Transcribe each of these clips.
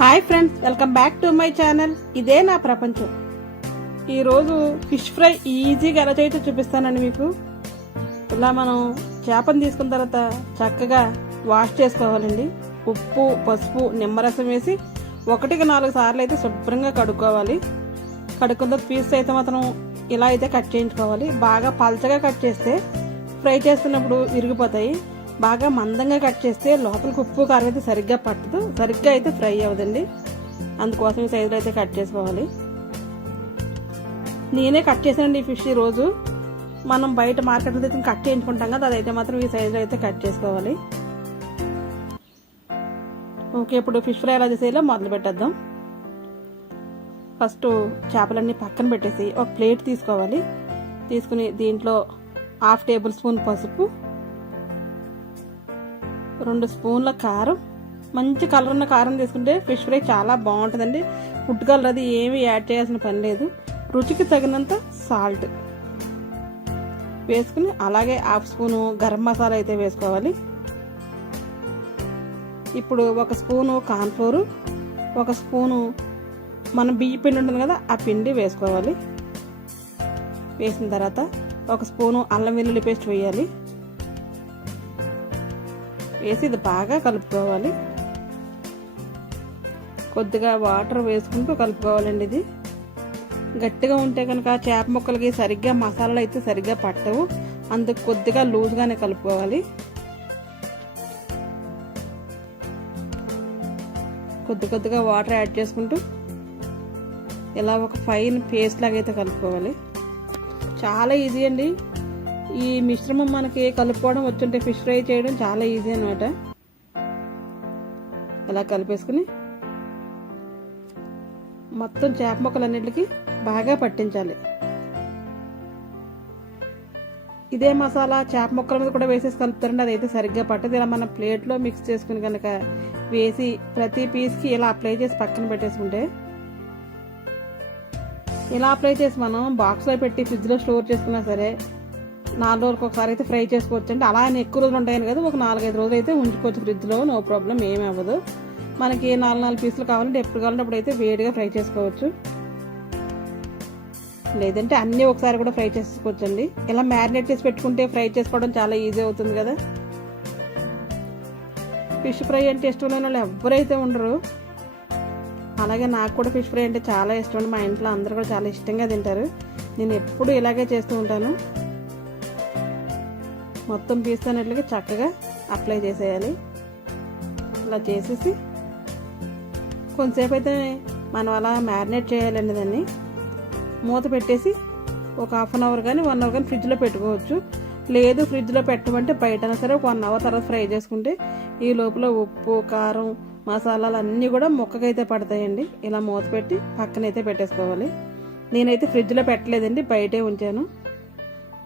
Hi friends, welcome back to my channel. ఇదే నా ప్రపంచం. ఈరోజు ఫిష్ ఫ్రై ఈజీగా ఎలా చేయొచ్చో చూపిస్తానండి మీకు. ఇలా మనం చేపను తీసుకున్న తర్వాత చక్కగా వాష్ చేసుకోవాలండి. ఉప్పు, పసుపు, నిమ్మరసం వేసి 1-4 సార్లు అయితే శుభ్రంగా కడుక్కోవాలి. కడుక్కున్న పీస్ అయితే మాత్రం ఇలా అయితే కట్ చేయించుకోవాలి. బాగా పల్చగా కట్ చేస్తే ఫ్రై చేస్తున్నప్పుడు విరిగిపోతాయి. బాగా మందంగా కట్ చేస్తే లోపలికి ఉప్పు కారం అయితే సరిగ్గా పట్టదు, సరిగ్గా అయితే ఫ్రై అవ్వదండి. అందుకోసం ఈ సైజులో అయితే కట్ చేసుకోవాలి. నేనే కట్ చేసానండి ఈ ఫిష్. రోజు మనం బయట మార్కెట్లో అయితే కట్ చేయించుకుంటాం కదా, అదైతే మాత్రం ఈ సైజులో అయితే కట్ చేసుకోవాలి. ఓకే, ఇప్పుడు ఫిష్ ఫ్రై ఎలా చేసేలా మొదలు పెట్టేద్దాం. ఫస్ట్ చేపలన్నీ పక్కన పెట్టేసి ఒక ప్లేట్ తీసుకోవాలి. తీసుకుని దీంట్లో 1/2 టేబుల్ స్పూన్ పసుపు, 2 స్పూన్ల కారం, మంచి కలర్ ఉన్న కారం తీసుకుంటే ఫిష్ ఫ్రై చాలా బాగుంటుందండి. ఫుడ్ కలర్ అది ఏమీ యాడ్ చేయాల్సిన పని లేదు. రుచికి తగినంత సాల్ట్ వేసుకుని అలాగే 1/2 స్పూను గరం మసాలా అయితే వేసుకోవాలి. ఇప్పుడు 1 స్పూను కార్న్ఫ్లోరు, 1 స్పూను మన బియ్య పిండి ఉంటుంది కదా, ఆ పిండి వేసుకోవాలి. వేసిన తర్వాత 1 స్పూను అల్లం వెల్లుల్లి పేస్ట్ వేయాలి. వేసి ఇది బాగా కలుపుకోవాలి. కొద్దిగా వాటర్ వేసుకుంటూ కలుపుకోవాలండి. ఇది గట్టిగా ఉంటే కనుక చేప ముక్కలకి సరిగ్గా మసాలాలు అయితే సరిగ్గా పట్టవు. అందుకు కొద్దిగా లూజ్గానే కలుపుకోవాలి. కొద్దిగా వాటర్ యాడ్ చేసుకుంటూ ఇలా ఒక ఫైన్ పేస్ట్ లాగా అయితే కలుపుకోవాలి. చాలా ఈజీ అండి. ఈ మిశ్రమం మనకి కలుపుకోవడం వచ్చుంటే ఫిష్ ఫ్రై చేయడం చాలా ఈజీ అనమాట. ఇలా కలిపేసుకుని మొత్తం చేప ముక్కలన్నిటికి బాగా పట్టించాలి. ఇదే మసాలా చేప ముక్కల మీద కూడా వేసేసి కలుపుతారండి, అదైతే సరిగ్గా పట్టదు. ఇలా మనం ప్లేట్లో మిక్స్ చేసుకుని కనుక వేసి ప్రతి పీస్కి ఇలా అప్లై చేసి పక్కన పెట్టేసుకుంటే, ఇలా అప్లై చేసి మనం బాక్స్లో పెట్టి ఫ్రిడ్జ్లో స్టోర్ చేసుకున్నా సరే 4 రోజులకు ఒకసారి అయితే ఫ్రై చేసుకోవచ్చు అండి. అలా అని ఎక్కువ రోజులు ఉంటాయని కదా, ఒక 4-5 రోజులు అయితే ఉంచుకోవచ్చు ఫ్రిడ్జ్లో. నో ప్రాబ్లం, ఏమి అవ్వదు. మనకి 4 పీసులు కావాలంటే ఎప్పుడు కావాలంటే అప్పుడు అయితే వేడిగా ఫ్రై చేసుకోవచ్చు. లేదంటే అన్నీ ఒకసారి కూడా ఫ్రై చేసుకోవచ్చు అండి. ఇలా మ్యారినేట్ చేసి పెట్టుకుంటే ఫ్రై చేసుకోవడం చాలా ఈజీ అవుతుంది కదా. ఫిష్ ఫ్రై అంటే ఇష్టం లేని వాళ్ళు ఎవరైతే ఉండరు. అలాగే నాకు కూడా ఫిష్ ఫ్రై అంటే చాలా ఇష్టం. మా ఇంట్లో అందరూ కూడా చాలా ఇష్టంగా తింటారు. నేను ఎప్పుడు ఇలాగే చేస్తూ ఉంటాను. మొత్తం పీస్ అన్నట్లుగా చక్కగా అప్లై చేసేయాలి. అలా చేసేసి కొంతసేపు అయితే మనం అలా మ్యారినేట్ చేయాలండి. దాన్ని మూత పెట్టేసి ఒక 1/2 అవర్ కానీ 1 అవర్ కానీ ఫ్రిడ్జ్లో పెట్టుకోవచ్చు. లేదు ఫ్రిడ్జ్లో పెట్టమంటే బయటైనా సరే ఒక 1 అవర్ తర్వాత ఫ్రై చేసుకుంటే ఈ లోపల ఉప్పు, కారం, మసాలాలు అన్నీ కూడా ముక్కకైతే పడతాయండి. ఇలా మూత పెట్టి పక్కనైతే పెట్టేసుకోవాలి. నేనైతే ఫ్రిడ్జ్లో పెట్టలేదండి, బయటే ఉంచాను.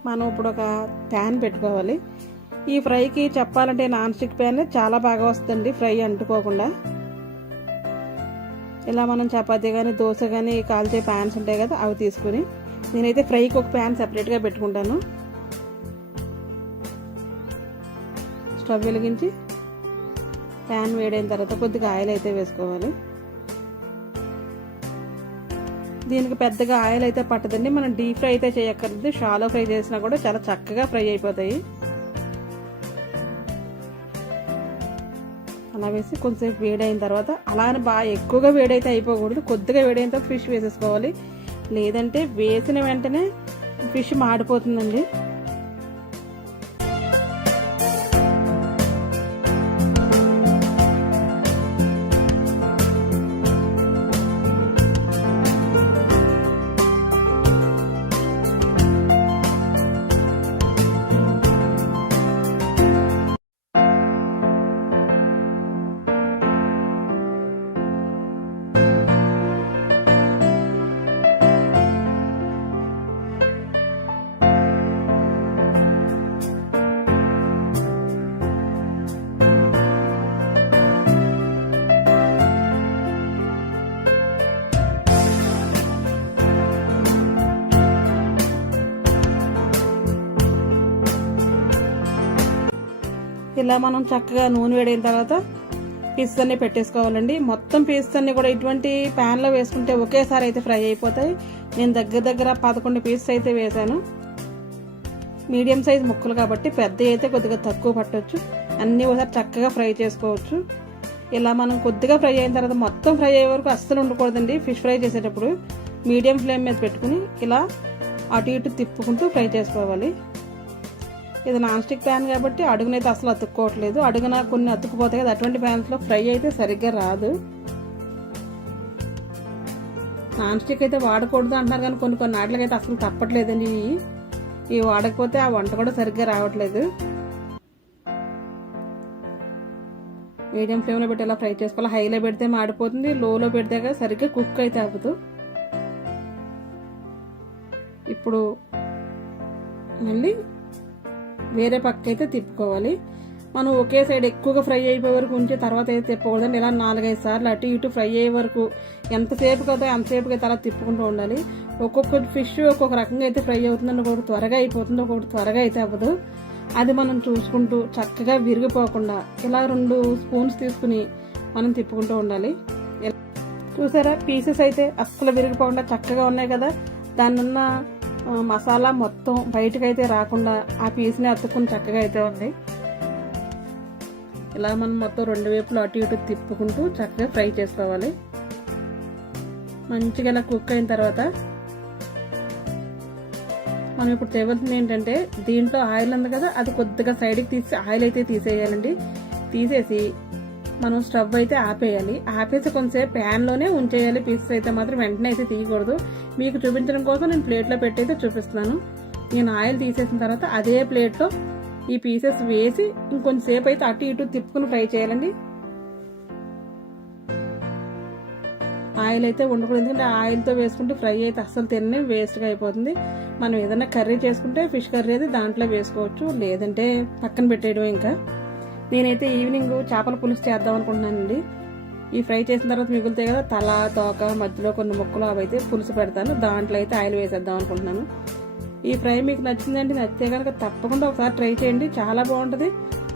మనం ఇప్పుడు ఒక ప్యాన్ పెట్టుకోవాలి. ఈ ఫ్రైకి చెప్పాలంటే నాన్ స్టిక్ ప్యాన్ చాలా బాగా వస్తుంది, ఫ్రై అంటుకోకుండా. ఇలా మనం చపాతీ కానీ దోశ కానీ కాల్చే ప్యాన్స్ ఉంటాయి కదా, అవి తీసుకుని నేనైతే ఫ్రైకి ఒక ప్యాన్ సెపరేట్గా పెట్టుకుంటాను. స్టవ్ వెలిగించి ప్యాన్ వేడైన తర్వాత కొద్దిగా ఆయిల్ అయితే వేసుకోవాలి. దీనికి పెద్దగా ఆయిల్ అయితే పట్టదండి. మనం డీప్ ఫ్రై అయితే చేయక్కర్లేదు, షాలో ఫ్రై చేసినా కూడా చాలా చక్కగా ఫ్రై అయిపోతాయి. అలా వేసి కొంచెంసేపు వేడైన తర్వాత, అలానే బాగా ఎక్కువగా వేడైతే అయిపోకూడదు, కొద్దిగా వేడైన తర్వాత ఫిష్ వేసేసుకోవాలి. లేదంటే వేసిన వెంటనే ఫిష్ మాడిపోతుందండి. ఇలా మనం చక్కగా నూనె వేడిన తర్వాత పీసెస్ అన్నీ పెట్టేసుకోవాలండి. మొత్తం పీసెస్ అన్నీ కూడా ఇటువంటి ప్యాన్లో వేసుకుంటే ఒకేసారి అయితే ఫ్రై అయిపోతాయి. నేను దగ్గర 11 పీసెస్ అయితే వేసాను. మీడియం సైజ్ ముక్కలు కాబట్టి పెద్ద అయితే కొద్దిగా తక్కువ పట్టవచ్చు. అన్నీ ఒకసారి చక్కగా ఫ్రై చేసుకోవచ్చు. ఇలా మనం కొద్దిగా ఫ్రై అయిన తర్వాత మొత్తం ఫ్రై అయ్యే వరకు అస్సలు ఉండకూడదండి. ఫిష్ ఫ్రై చేసేటప్పుడు మీడియం ఫ్లేమ్ మీద పెట్టుకుని ఇలా అటు ఇటు తిప్పుకుంటూ ఫ్రై చేసుకోవాలి. ఇది నాన్ స్టిక్ ప్యాన్ కాబట్టి అడుగునైతే అసలు అతుక్కోవట్లేదు. అడుగున కొన్ని అతుక్కుపోతాయి కదా, అటువంటి ప్యాన్స్లో ఫ్రై అయితే సరిగ్గా రాదు. నాన్ స్టిక్ అయితే వాడకూడదు అంటున్నారు కానీ కొన్ని నాట్లకైతే అసలు తప్పట్లేదండి. ఇవి వాడకపోతే ఆ వంట కూడా సరిగ్గా రావట్లేదు. మీడియం ఫ్లేమ్లో పెట్టి ఇలా ఫ్రై చేసుకోవాలి. హైలో పెడితే మాడిపోతుంది, లోలో పెడితే సరిగ్గా కుక్ అయితే అవ్వదు. ఇప్పుడు మళ్ళీ వేరే పక్క అయితే తిప్పుకోవాలి. మనం ఒకే సైడ్ ఎక్కువగా ఫ్రై అయిపోయే వరకు ఉంచి తర్వాత అయితే తిప్పకూడదండి. ఇలా 4-5 సార్లు అటు ఇటు ఫ్రై అయ్యే వరకు ఎంతసేపు కదా అంతసేపుకి అయితే అలా తిప్పుకుంటూ ఉండాలి. ఒక్కొక్క ఫిష్ ఒక్కొక్క రకంగా అయితే ఫ్రై అవుతుందండి. ఒకటి త్వరగా అయిపోతుంది, ఒకటి త్వరగా అయితే అవ్వదు. అది మనం చూసుకుంటూ చక్కగా విరిగిపోకుండా ఇలా 2 స్పూన్స్ తీసుకుని మనం తిప్పుకుంటూ ఉండాలి. చూసారా, పీసెస్ అయితే అస్సలు విరిగిపోకుండా చక్కగా ఉన్నాయి కదా. దాని ఉన్న మసాలా మొత్తం బయటకు అయితే రాకుండా ఆ పీస్ని అతుక్కుని చక్కగా అయితే ఉంది. ఇలా మనం మొత్తం 2 వైపులు అటు ఇటు తిప్పుకుంటూ చక్కగా ఫ్రై చేసుకోవాలి. మంచిగా ఇలా కుక్ అయిన తర్వాత మనం ఇప్పుడు చేయవలసింది ఏంటంటే, దీంట్లో ఆయిల్ ఉంది కదా, అది కొద్దిగా సైడ్కి తీసి ఆయిల్ అయితే తీసేయాలండి. తీసేసి మనం స్టవ్ అయితే ఆపేయాలి. ఆపేసి కొంచెంసేపు ప్యాన్లోనే ఉంచేయాలి. పీసెస్ అయితే మాత్రం వెంటనే అయితే తీయకూడదు. మీకు చూపించడం కోసం నేను ప్లేట్లో పెట్టి అయితే చూపిస్తున్నాను. నేను ఆయిల్ తీసేసిన తర్వాత అదే ప్లేట్లో ఈ పీసెస్ వేసి ఇంకొంచెంసేపు అయితే అటు ఇటు తిప్పుకుని ఫ్రై చేయాలండి. ఆయిల్ అయితే ఉండకూడదు, ఎందుకంటే ఆయిల్తో వేసుకుంటే ఫ్రై అయితే అస్సలు తినని వేస్ట్గా అయిపోతుంది. మనం ఏదైనా కర్రీ చేసుకుంటే ఫిష్ కర్రీ అయితే దాంట్లో వేసుకోవచ్చు, లేదంటే పక్కన పెట్టేయడం. ఇంకా నేనైతే ఈవినింగ్ చేపల పులుసు చేద్దాం అనుకుంటున్నానండి. ఈ ఫ్రై చేసిన తర్వాత మిగులుతాయి కదా తల, తోక, మధ్యలో కొన్ని ముక్కలు అవి అయితే పులుసు పెడతాను. దాంట్లో అయితే ఆయిల్ వేసేద్దాం అనుకుంటున్నాను. ఈ ఫ్రై మీకు నచ్చిందంటే నచ్చితే కనుక తప్పకుండా ఒకసారి ట్రై చేయండి, చాలా బాగుంటుంది.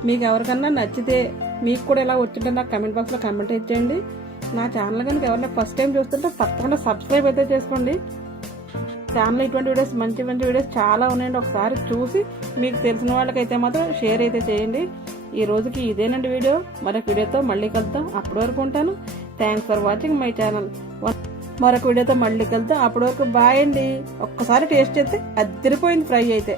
మీకు ఎవరికన్నా నచ్చితే మీకు కూడా ఎలా వచ్చింటే నాకు కమెంట్ బాక్స్లో కమెంట్ ఇచ్చేయండి. నా ఛానల్ కనుక ఎవరైనా ఫస్ట్ టైం చూస్తుంటే తప్పకుండా సబ్స్క్రైబ్ అయితే చేసుకోండి. ఛానల్ ఇటువంటి వీడియోస్ మంచి వీడియోస్ చాలా ఉన్నాయండి. ఒకసారి చూసి మీకు తెలిసిన వాళ్ళకైతే మాత్రం షేర్ అయితే చేయండి. ఈ రోజుకి ఇదేనండి వీడియో. మరొక వీడియోతో మళ్ళీ కలుద్దాం. అప్పటి వరకు ఉంటాను. Thanks for watching my channel. మరొక వీడియోతో మళ్ళీ కలుద్దాం. అప్పటి వరకు బాయ్ అండి. ఒక్కసారి టేస్ట్ చేస్తే అదిరిపోయింది ఫ్రై అయితే.